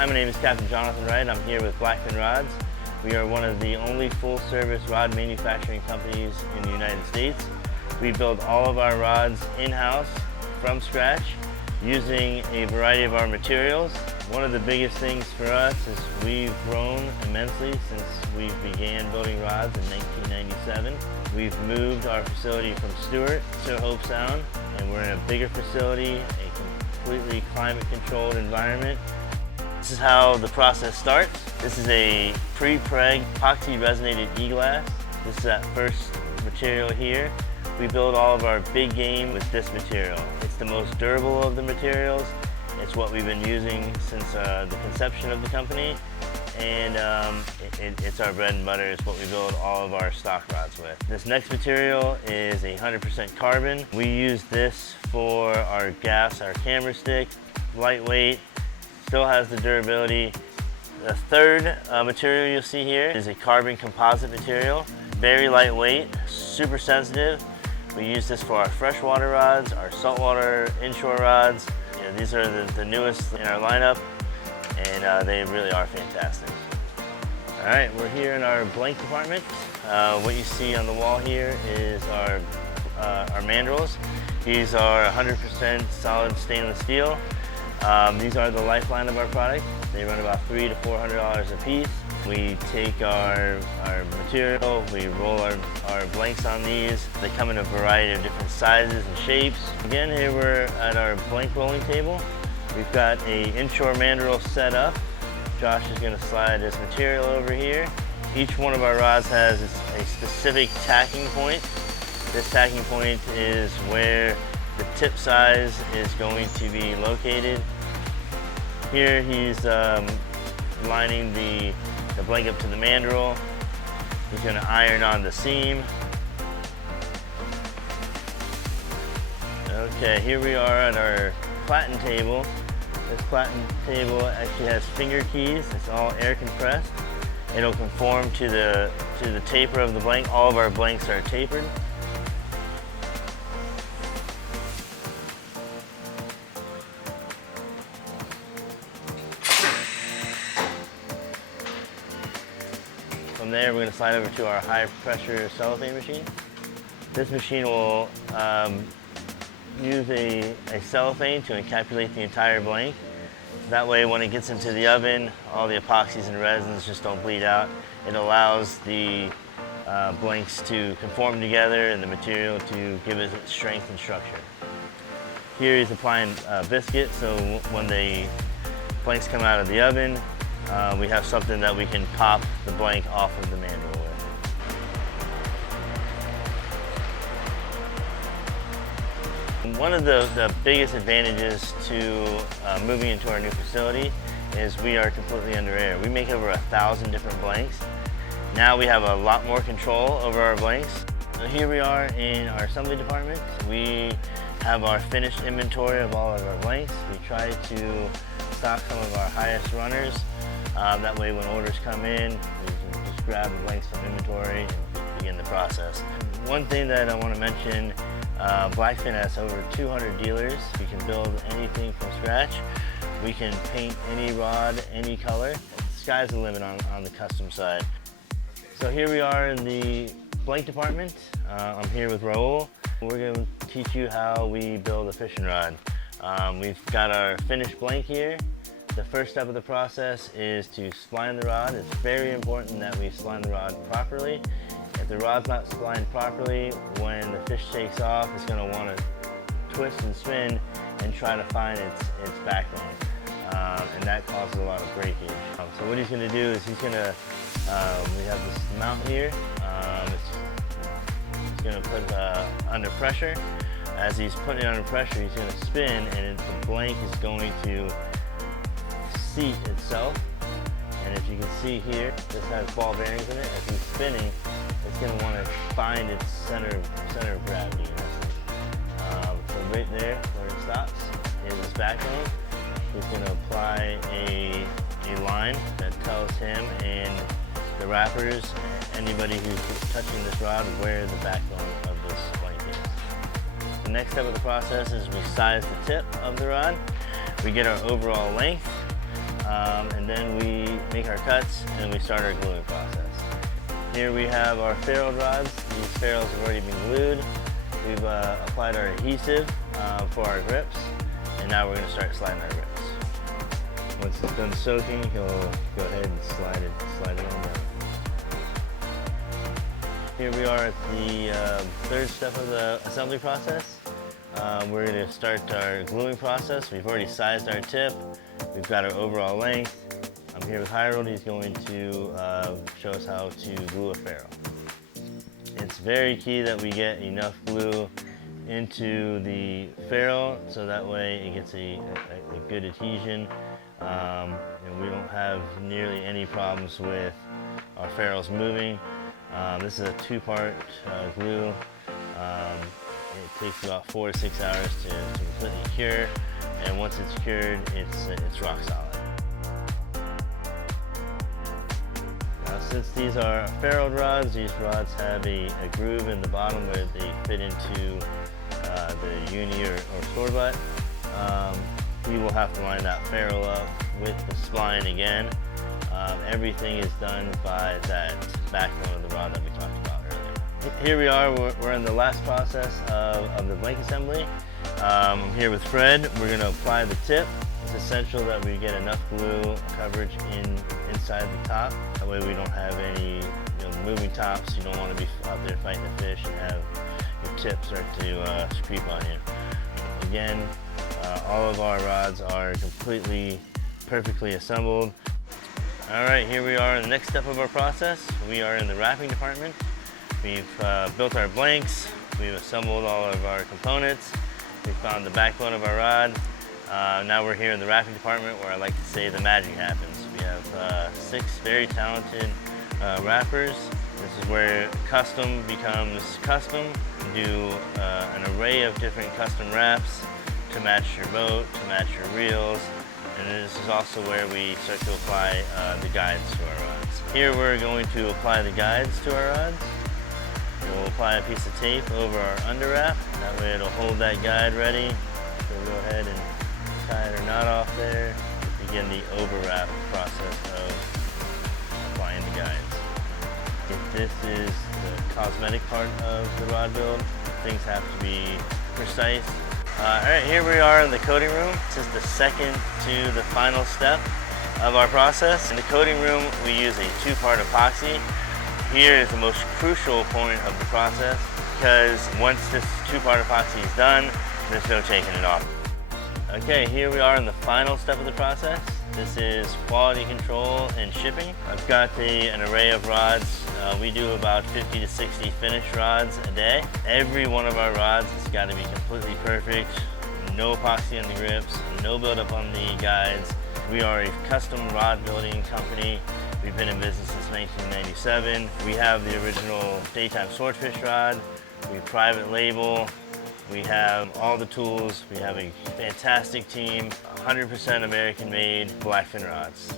Hi, my name is Captain Jonathan Wright. I'm here with Blackfin Rods. We are one of the only full-service rod manufacturing companies in the United States. We build all of our rods in-house from scratch using a variety of our materials. One of the biggest things for us is we've grown immensely since we began building rods in 1997. We've moved our facility from Stewart to Hobe Sound, and we're in a bigger facility, a completely climate-controlled environment. This is how the process starts. This is a pre-preg epoxy resonated e-glass. This is that first material here. We build all of our big game with this material. It's the most durable of the materials. It's what we've been using since the conception of the company, and it's our bread and butter. It's what we build all of our stock rods with. This next material is 100% carbon. We use this for our gaffs, our camera stick, lightweight, still has the durability. The third material you'll see here is a carbon composite material, very lightweight, super sensitive. We use this for our freshwater rods, our saltwater inshore rods. These are the newest in our lineup, and they really are fantastic. All right, we're here in our blank department. What you see on the wall here is our mandrels. These are 100% solid stainless steel. These are the lifeline of our product. They run about $300 to $400 a piece. We take our material, we roll our blanks on these. They come in a variety of different sizes and shapes. Again, here we're at our blank rolling table. We've got a inshore mandrel set up. Josh is going to slide this material over here. Each one of our rods has a specific tacking point. This tacking point is where the tip size is going to be located. Here he's lining the blank up to the mandrel. He's going to iron on the seam. Okay, here we are at our platen table. This platen table actually has finger keys. It's all air compressed. It'll conform to the taper of the blank. All of our blanks are tapered. From there, we're going to slide over to our high pressure cellophane machine. This machine will use a cellophane to encapsulate the entire blank. That way, when it gets into the oven, all the epoxies and resins just don't bleed out. It allows the blanks to conform together and the material to give it its strength and structure. Here he's applying biscuit, so when the blanks come out of the oven, we have something that we can pop the blank off of the mandrel with. One of the biggest advantages to moving into our new facility is we are completely under air. We make over 1,000 different blanks. Now we have a lot more control over our blanks. So here we are in our assembly department. We have our finished inventory of all of our blanks. We try to stock some of our highest runners. That way when orders come in, we can just grab the blanks from inventory and begin the process. One thing that I want to mention, Blackfin has over 200 dealers. We can build anything from scratch. We can paint any rod, any color. The sky's the limit on the custom side. So here we are in the blank department. I'm here with Raul. We're going to teach you how we build a fishing rod. We've got our finished blank here. The first step of the process is to spline the rod. It's very important that we spline the rod properly. If the rod's not splined properly, when the fish takes off, it's going to want to twist and spin and try to find its backbone. And that causes a lot of breakage. So what he's going to do is he's going to, we have this mount here. It's going to put under pressure. As he's putting it under pressure, he's going to spin, and the blank is going to seat itself. And if you can see here, this has ball bearings in it. As he's spinning, it's going to want to find its center of gravity. So right there, where it stops, is its backbone. He's going to apply a line that tells him and the wrappers, anybody who's touching this rod, where the backbone of this blank is. The next step of the process is we size the tip of the rod. We get our overall length. and then we make our cuts and we start our gluing process. Here we have our ferrule rods. These ferrules have already been glued. We've applied our adhesive for our grips, and now we're going to start sliding our grips. Once it's done soaking, he'll go ahead and slide it on down. Here we are at the third step of the assembly process. We're going to start our gluing process. We've already sized our tip. We've got our overall length. I'm here with Harold. He's going to show us how to glue a ferrule. It's very key that we get enough glue into the ferrule so that way it gets a good adhesion, and we don't have nearly any problems with our ferrules moving. This is a two-part glue. It takes about 4 to 6 hours to completely cure, and once it's cured, it's rock solid. Now, since these are ferrule rods, these rods have a groove in the bottom where they fit into the uni or store butt. We will have to line that ferrule up with the spline again. Everything is done by that backbone of the rod that we talked about earlier. Here we are, we're in the last process of the blank assembly. I'm here with Fred. We're going to apply the tip. It's essential that we get enough glue coverage inside the top. That way we don't have any moving tops. You don't want to be out there fighting the fish and have your tip start to creep on you. Again, all of our rods are completely, perfectly assembled. All right, here we are in the next step of our process. We are in the wrapping department. We've built our blanks. We've assembled all of our components. We found the backbone of our rod. Now we're here in the wrapping department where I like to say the magic happens. We have 6 very talented wrappers. This is where custom becomes custom. We do an array of different custom wraps to match your boat, to match your reels. And this is also where we start to apply the guides to our rods. Here we're going to apply the guides to our rods. We'll apply a piece of tape over our under wrap. That way it'll hold that guide ready. So we'll go ahead and tie our knot off there. Begin the over wrap process of applying the guides. If this is the cosmetic part of the rod build, things have to be precise. All right, here we are in the coating room. This is the second to the final step of our process. In the coating room, we use a 2-part epoxy. Here is the most crucial point of the process because once this 2-part epoxy is done, there's no taking it off. Okay, here we are in the final step of the process. This is quality control and shipping. I've got an array of rods. We do about 50 to 60 finished rods a day. Every one of our rods has got to be completely perfect. No epoxy on the grips, no buildup on the guides. We are a custom rod building company. We've been in business since 1997. We have the original daytime swordfish rod. We private label. We have all the tools. We have a fantastic team, 100% American made Blackfin rods.